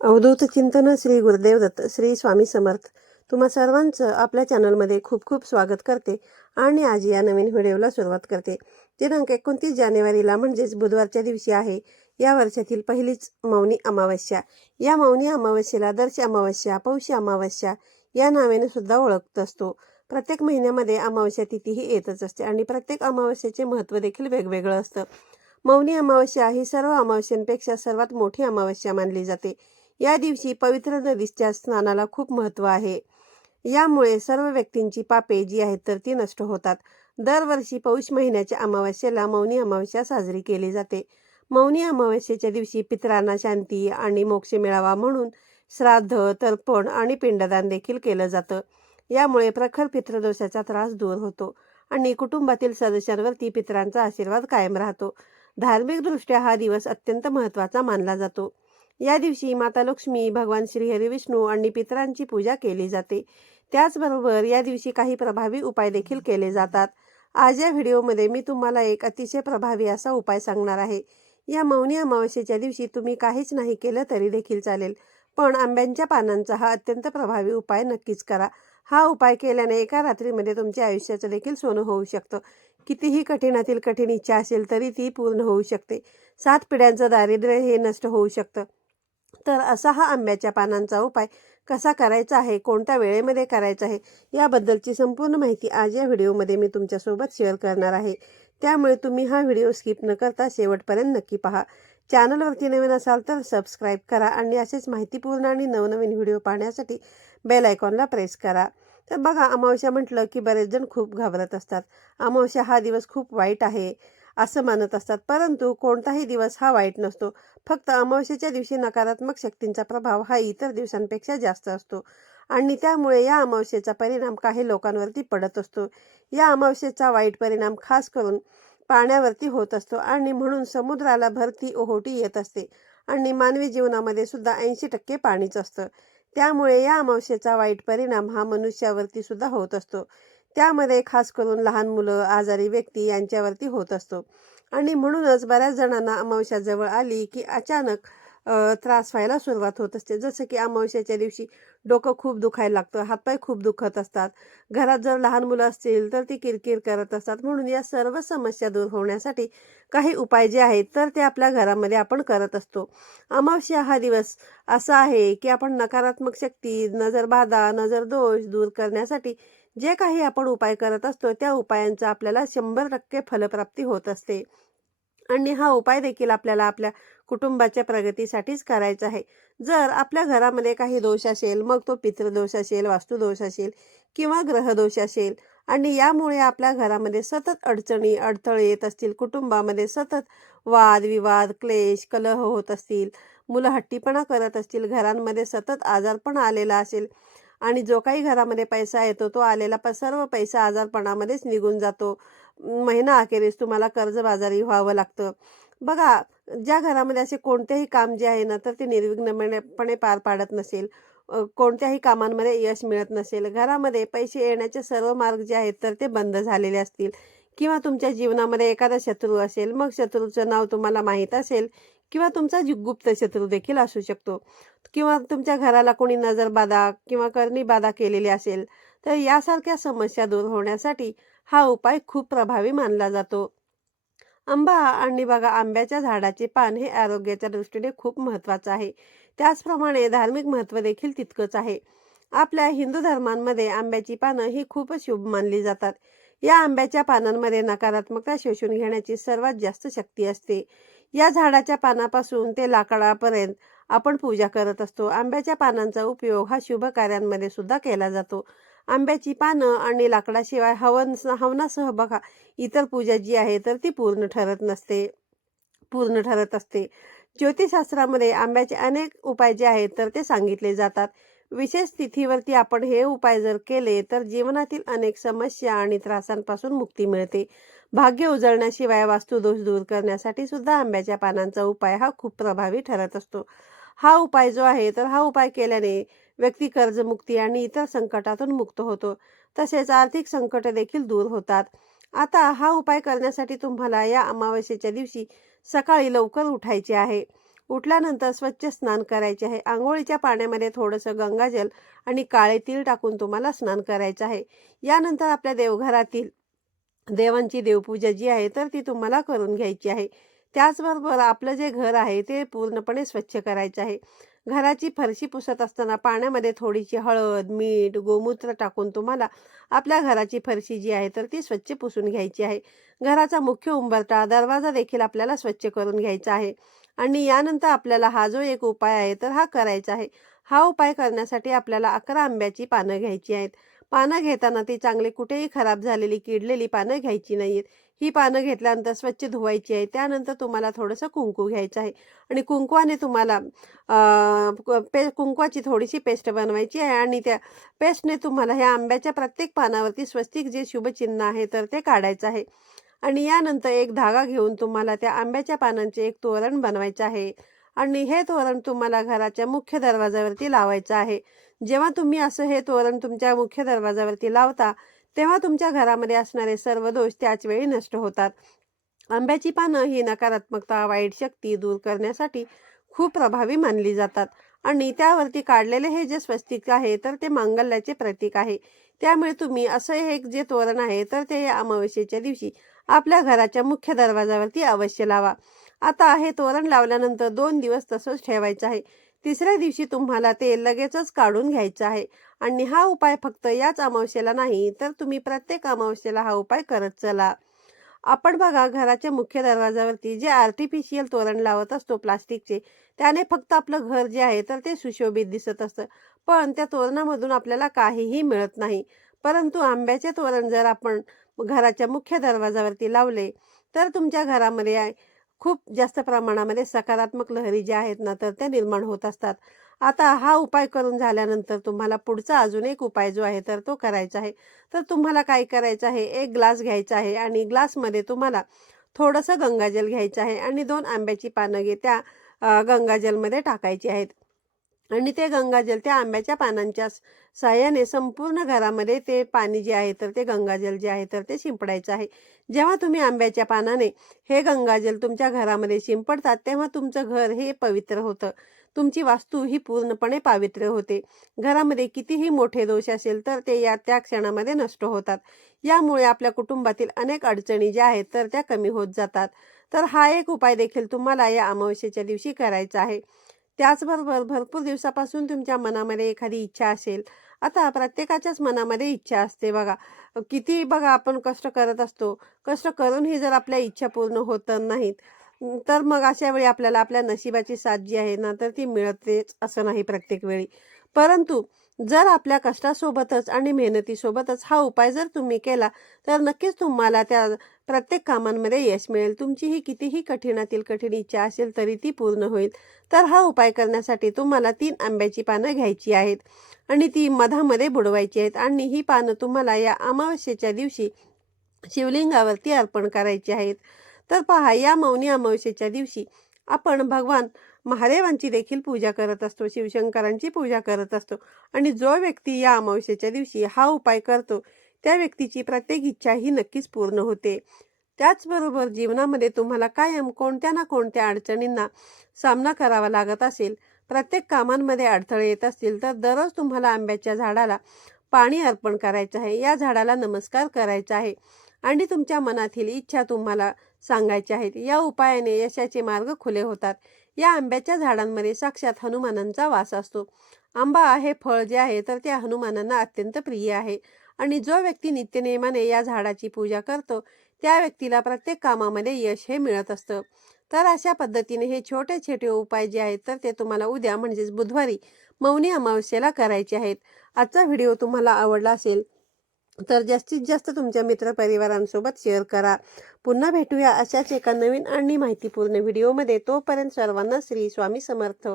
अवधूत चिंतन श्री गुरुदेव दत्त श्री स्वामी समर्थ. तुम्हा सर्वांचं आपल्या चॅनलमध्ये खूप खूप स्वागत करते आणि आज या नवीन व्हिडिओला सुरुवात करते. दिनांक एकोणतीस जानेवारीला म्हणजेच बुधवारच्या दिवशी आहे. या वर्षातील पहिलीच मौनी अमावस्या. या मौनी अमावस्येला दर्श अमावस्या पौषी अमावस्या या नावाने सुद्धा ओळखत असतो. प्रत्येक महिन्यामध्ये अमावस्या तिथीही येतच असते आणि प्रत्येक अमावस्येचे महत्त्व देखील वेगवेगळं असतं. मौनी अमावस्या ही सर्व अमावस्यांपेक्षा सर्वात मोठी अमावस्या मानली जाते. या दिवशी पवित्र नदीच्या स्नानाला खूप महत्त्व आहे. यामुळे सर्व व्यक्तींची पापे जी आहेत तर ती नष्ट होतात. दरवर्षी पौष महिन्याच्या अमावस्येला मौनी अमावस्या साजरी केली जाते. मौनी अमावस्येच्या दिवशी पितरांना शांती आणि मोक्ष मिळावा म्हणून श्राद्ध तर्पण आणि पिंडदान देखील केलं जातं. यामुळे प्रखर पितृदोषाचा त्रास दूर होतो आणि कुटुंबातील सदस्यांवरती पितरांचा आशीर्वाद कायम राहतो. धार्मिकदृष्ट्या हा दिवस अत्यंत महत्त्वाचा मानला जातो. या दिवशी माता लक्ष्मी भगवान श्री हरिविष्णू आणि पितरांची पूजा केली जाते. त्याचबरोबर या दिवशी काही प्रभावी उपाय देखील केले जातात. आज या व्हिडिओमध्ये मी तुम्हाला एक अतिशय प्रभावी असा उपाय सांगणार आहे. या मौनी अमावस्येच्या दिवशी तुम्ही काहीच नाही केलं तरी देखील चालेल. पण आंब्यांच्या पानांचा हा अत्यंत प्रभावी उपाय नक्कीच करा. हा उपाय केल्याने एका रात्रीमध्ये तुमच्या आयुष्याचं देखील सोनं होऊ शकतं. कितीही कठीणातील कठीण इच्छा असेल तरी ती पूर्ण होऊ शकते. सात पिढ्यांचं दारिद्र्य हे नष्ट होऊ शकतं. तर असा हा आंब्याच्या पानांचा उपाय कसा करायचा आहे कोणत्या वेळेमध्ये करायचा आहे याबद्दलची संपूर्ण माहिती आज या व्हिडिओमध्ये मी तुमच्यासोबत शेअर करणार आहे. त्यामुळे तुम्ही हा व्हिडिओ स्किप न करता शेवटपर्यंत नक्की पहा. चॅनलवरती नवीन असाल तर सबस्क्राईब करा आणि असेच माहितीपूर्ण आणि नवनवीन व्हिडिओ पाहण्यासाठी बेल आयकॉनला प्रेस करा. तर बघा अमावस्या म्हटलं की बरेच जण खूप घाबरत असतात. अमावस्या हा दिवस खूप वाईट आहे. असं मानत असतात. परंतु कोणताही दिवस हा वाईट नसतो. फक्त अमावस्येच्या दिवशी नकारात्मक शक्तींचा प्रभाव हा इतर दिवसांपेक्षा जास्त असतो. आणि त्यामुळे या अमावस्येचा परिणाम काही लोकांवरती पडत असतो. या अमावस्येचा वाईट परिणाम खास करून पाण्यावरती होत असतो आणि म्हणून समुद्राला भरती ओहोटी येत असते आणि मानवी जीवनामध्ये सुद्धा ऐंशी टक्के पाणीच असतं. त्यामुळे या अमावस्येचा वाईट परिणाम हा मनुष्यावरती सुद्धा होत असतो. त्यामध्ये खास करून लहान मुलं आजारी व्यक्ती यांच्यावरती होत असतो. आणि म्हणूनच बऱ्याच जणांना अमावस्या जवळ आली की अचानक त्रास व्हायला सुरुवात होत असते. जसं की अमावस्याच्या दिवशी डोकं खूप दुखायला लागतं हातपाय खूप दुखत असतात. घरात जर लहान मुलं असतील तर ती किरकिर करत असतात. म्हणून या सर्व समस्या दूर होण्यासाठी काही उपाय जे आहेत तर ते आपल्या घरामध्ये आपण करत असतो. अमावस्या हा दिवस असा आहे की आपण नकारात्मक शक्ती नजरबाधा नजर दोष दूर करण्यासाठी जे काही आपण उपाय करत असतो त्या उपायांचा आपल्याला शंभर टक्के फलप्राप्ती होत असते. आणि हा उपाय देखील आपल्याला आपल्या कुटुंबाच्या प्रगतीसाठीच करायचा आहे. जर आपल्या घरामध्ये काही दोष असेल मग तो पितृदोष असेल वास्तुदोष असेल किंवा ग्रहदोष असेल आणि यामुळे आपल्या घरामध्ये सतत अडचणी अडथळे येत असतील कुटुंबामध्ये सतत वाद विवाद क्लेश कलह होत असतील मुलं हट्टीपणा करत असतील घरांमध्ये सतत आजारपण आलेला असेल आणि जो काही घरामध्ये पैसा येतो तो आलेला प सर्व पैसा आजारपणामध्येच निघून जातो. महिना अखेरीस तुम्हाला कर्जबाजारी व्हावं लागतं. बघा ज्या घरामध्ये असे कोणतेही काम जे आहे ना तर ते निर्विघ्नपणे पार पाडत नसेल. कोणत्याही कामांमध्ये यश मिळत नसेल. घरामध्ये पैसे येण्याचे सर्व मार्ग जे आहेत तर ते बंद झालेले असतील. किंवा तुमच्या जीवनामध्ये एखादा शत्रू असेल मग शत्रूचं नाव तुम्हाला माहीत असेल किंवा तुमचा गुप्त शत्रू देखील असू शकतो. किंवा तुमच्या घराला कोणी नजरबाधा किंवा करणी बाधा केलेली असेल तर यासारख्या समस्या दूर होण्यासाठी हा उपाय खूप प्रभावी मानला जातो. आंबा आणि बघा आंब्याच्या झाडाचे पान हे आरोग्याच्या दृष्टीने खूप महत्त्वाचं आहे. त्याचप्रमाणे धार्मिक महत्त्व देखील तितकंच आहे. आपल्या हिंदू धर्मांमध्ये आंब्याची पानं ही खूप शुभ मानली जातात. या आंब्याच्या पानांमध्ये नकारात्मकता शोषून घेण्याची सर्वात जास्त शक्ती असते. या झाडाच्या पानापासून ते लाकडापर्यंत आपण पूजा करत असतो. आंब्याच्या पानांचा उपयोग हा शुभ कार्यांमध्ये सुद्धा केला जातो. आंब्याची पानं आणि लाकडाशिवाय हवन हवनासह बघा इतर पूजा जी आहे तर ती पूर्ण ठरत नसते. पूर्ण ठरत असते. ज्योतिषशास्त्रामध्ये आंब्याचे अनेक उपाय जे आहेत तर ते सांगितले जातात. विशेष तिथीवरती आपण हे उपाय जर केले तर जीवनातील अनेक समस्या आणि त्रासांपासून मुक्ती मिळते. भाग्य उजळण्याशिवाय वास्तुदोष दूर करण्यासाठी सुद्धा आंब्याच्या पानांचा उपाय हा खूप प्रभावी ठरत असतो. हा उपाय जो आहे तर हा उपाय केल्याने व्यक्ती कर्जमुक्ती आणि इतर संकटातून मुक्त होतो. तसेच आर्थिक संकट देखील दूर होतात. आता हा उपाय करण्यासाठी तुम्हाला या अमावस्येच्या दिवशी सकाळी लवकर उठायचे आहे. उठल्यानंतर स्वच्छ स्नान करायचे आहे. आंघोळीच्या पाण्यामध्ये थोडंसं गंगाजल आणि काळे तीळ टाकून तुम्हाला स्नान करायचं आहे. यानंतर आपल्या देवघरातील देवांची देवपूजा जी आहे तर ती तुम्हाला करून घ्यायची आहे. त्याचबरोबर आपलं जे घर आहे ते पूर्णपणे स्वच्छ करायचं आहे. घराची फरशी पुसत असताना पाण्यामध्ये थोडीशी हळद मीठ गोमूत्र टाकून तुम्हाला आपल्या घराची फरशी जी आहे तर ती स्वच्छ पुसून घ्यायची आहे. घराचा मुख्य उंबरटा दरवाजा देखील आपल्याला स्वच्छ करून घ्यायचा आहे. आणि यानंतर आपल्याला हा जो एक उपाय आहे तर हा करायचा आहे. हा उपाय करण्यासाठी आपल्याला अकरा आंब्याची पानं घ्यायची आहेत. पानं घेताना ती चांगली कुठेही खराब झालेली किडलेली पानं घ्यायची नाहीत ही पानं घेतल्यानंतर स्वच्छ धुवायची आहे. त्यानंतर तुम्हाला थोडंसं कुंकू घ्यायचं आहे. आणि कुंकवाने तुम्हाला क- पे कुंकवाची थोडीशी पेस्ट बनवायची आहे आणि त्या पेस्टने तुम्हाला ह्या आंब्याच्या प्रत्येक पानावरती स्वस्तिक जे शुभचिन्ह आहे तर ते काढायचं आहे. आणि यानंतर एक धागा घेऊन तुम्हाला त्या आंब्याच्या पानांचे एक तोरण बनवायचं आहे. आणि हे तोरण तुम्हाला घराच्या मुख्य दरवाजावरती लावायचं आहे. जेव्हा तुम्ही असं हे तोरण तुमच्या मुख्य दरवाजावरती लावता तेव्हा तुमच्या घरामध्ये असणारे सर्व दोष त्याच वेळी नष्ट होतात. आंब्याची पानं ही नकारात्मकता वाईट शक्ती दूर करण्यासाठी खूप प्रभावी मानली जातात. आणि त्यावरती काढलेले हे जे स्वस्तिक आहे तर ते मांगल्याचे प्रतीक आहे. त्यामुळे तुम्ही असं हे एक जे तोरण आहे तर ते अमावस्येच्या दिवशी आपल्या घराच्या मुख्य दरवाजावरती अवश्य लावा. आता हे तोरण लावल्यानंतर दोन दिवस तसंच ठेवायचं आहे. तिसऱ्या दिवशी तुम्हाला ते लगेचच काढून घ्यायचं आहे. आणि हा उपाय फक्त याच अमावस्येला नाही तर तुम्ही प्रत्येक अमावस्येला हा उपाय करत चला. आपण बघा घराच्या मुख्य दरवाजावरती जे आर्टिफिशियल तोरण लावत असतो प्लास्टिकचे त्याने फक्त आपलं घर जे आहे तर ते सुशोभित दिसत असतं. पण त्या तोरणामधून आपल्याला काहीही मिळत नाही. परंतु आंब्याचे तोरण जर आपण घराच्या मुख्य दरवाजावरती लावले तर तुमच्या घरामध्ये खूप जास्त प्रमाणामध्ये सकारात्मक लहरी ज्या आहेत ना तर त्या निर्माण होत असतात. आता हा उपाय करून झाल्यानंतर तुम्हाला पुढचा अजून एक उपाय जो आहे तर तो करायचा आहे. तर तुम्हाला काय करायचं आहे? एक ग्लास घ्यायचा आहे आणि ग्लासमध्ये तुम्हाला थोडंसं गंगाजल घ्यायचं आहे आणि दोन आंब्याची पानं घे त्या गंगाजलमध्ये टाकायची आहेत. आणि ते गंगाजल त्या आंब्याच्या पानांच्या साह्याने संपूर्ण घरामध्ये ते पाणी जे आहे तर ते गंगाजल जे आहे तर ते शिंपडायचं आहे. जेव्हा तुम्ही आंब्याच्या पानाने हे गंगाजल तुमच्या घरामध्ये शिंपडतात तेव्हा तुमचं घर हे पवित्र होतं. तुमची वास्तू ही पूर्णपणे पावित्र्य होते. घरामध्ये कितीही मोठे दोष असेल तर ते या त्या क्षणामध्ये नष्ट होतात. यामुळे आपल्या कुटुंबातील अनेक अडचणी ज्या आहेत तर त्या कमी होत जातात. तर हा एक उपाय देखील तुम्हाला या अमावस्येच्या दिवशी करायचा आहे. त्याचबरोबर भरपूर दिवसापासून तुमच्या मनामध्ये एखादी इच्छा असेल. आता प्रत्येकाच्याच मनामध्ये इच्छा असते बघा. किती बघा आपण कष्ट करत असतो. कष्ट करूनही जर आपल्या इच्छा पूर्ण होत नाहीत तर मग अशा वेळी आपल्याला आपल्या नशिबाची साथ जी आहे ना तर ती मिळतेच असं नाही प्रत्येक वेळी. परंतु जर आपल्या कष्टासोबतच आणि मेहनतीसोबतच हा उपाय जर तुम्ही केला तर नक्कीच तुम्हाला त्या प्रत्येक कामांमध्ये यश मिळेल. तुमची ही कितीही कठीणातील कठीण इच्छा असेल तरी ती पूर्ण होईल. तर हा उपाय करण्यासाठी तुम्हाला तीन आंब्याची पानं घ्यायची आहेत आणि ती मधामध्ये बुडवायची आहेत आणि ही पानं तुम्हाला या अमावस्येच्या दिवशी शिवलिंगावरती अर्पण करायची आहेत. तर पहा या मौनी अमावस्येच्या दिवशी आपण भगवान महादेवांची देखील पूजा करत असतो शिवशंकरांची पूजा करत असतो आणि जो व्यक्ती या अमावस्येच्या दिवशी हा उपाय करतो त्या व्यक्तीची प्रत्येक इच्छा ही नक्कीच पूर्ण होते. त्याचबरोबर जीवनामध्ये तुम्हाला कायम कोणत्या ना कोणत्या अडचणींना सामना करावा लागत असेल प्रत्येक कामांमध्ये अडथळे येत असतील तर दररोज तुम्हाला आंब्याच्या झाडाला पाणी अर्पण करायचं आहे. या झाडाला नमस्कार करायचा आहे आणि तुमच्या मनातील इच्छा तुम्हाला सांगायच्या आहेत. या उपायाने यशाचे मार्ग खुले होतात. या आंब्याच्या झाडांमध्ये साक्षात हनुमानांचा वास असतो. आंबा हे फळ जे आहे तर ते हनुमानांना अत्यंत प्रिय आहे. आणि जो व्यक्ती नित्यनेमाने या झाडाची पूजा करतो त्या व्यक्तीला प्रत्येक कामामध्ये यश हे मिळत असतं. तर अशा पद्धतीने हे छोटे छोटे उपाय जे आहेत तर ते तुम्हाला उद्या म्हणजेच बुधवारी मौनी अमावस्येला करायचे आहेत. आजचा व्हिडिओ तुम्हाला आवडला असेल तर जास्तीत जास्त तुमच्या मित्रपरिवारांसोबत शेअर करा. पुन्हा भेटूया अशाच एका नवीन आणि माहितीपूर्ण व्हिडिओमध्ये. तोपर्यंत सर्वांना श्री स्वामी समर्थ.